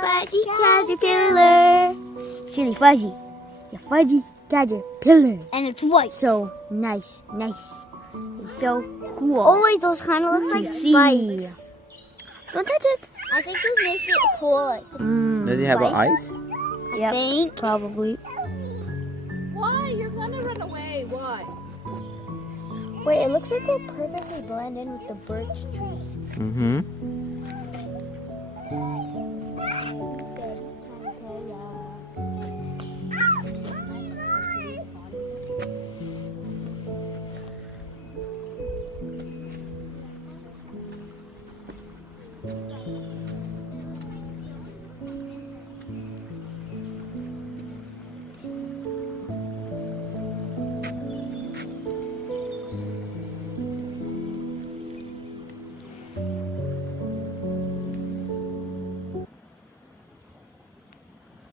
fuzzy caterpillar. It's really fuzzy. The fuzzy caterpillar. And it's white. So nice. It's so cool. Oh wait, those kind of look like spikes. Don't touch it. I think those make it cool. Does it have an eyes? Yep, think. probably. Why? You're gonna run away. Why? Wait, it looks like it'll perfectly blend in with the birch trees. Mm-hmm.